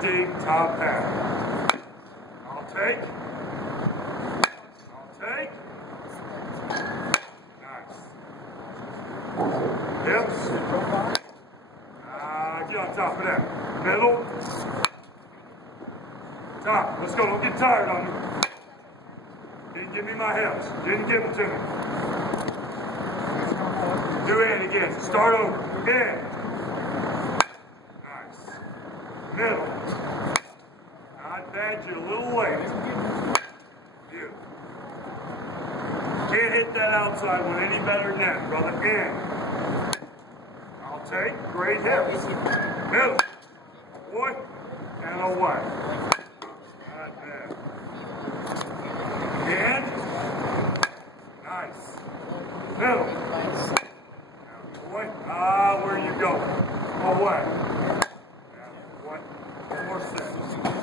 deep top half. I'll take. I'll take. Nice. Hips. Get on top of that. Middle. Top. Let's go. Don't get tired on me. Didn't give me my hips. Didn't give them to me. Do it again. Start over. Again. Nice. Middle. Not bad. You're a little late. You. Can't hit that outside one any better than that, brother. In. I'll take. Great hips. Middle. Boy. And away. Not bad. Again. Nice. Middle. Boy. Where are you going? Away. One more set.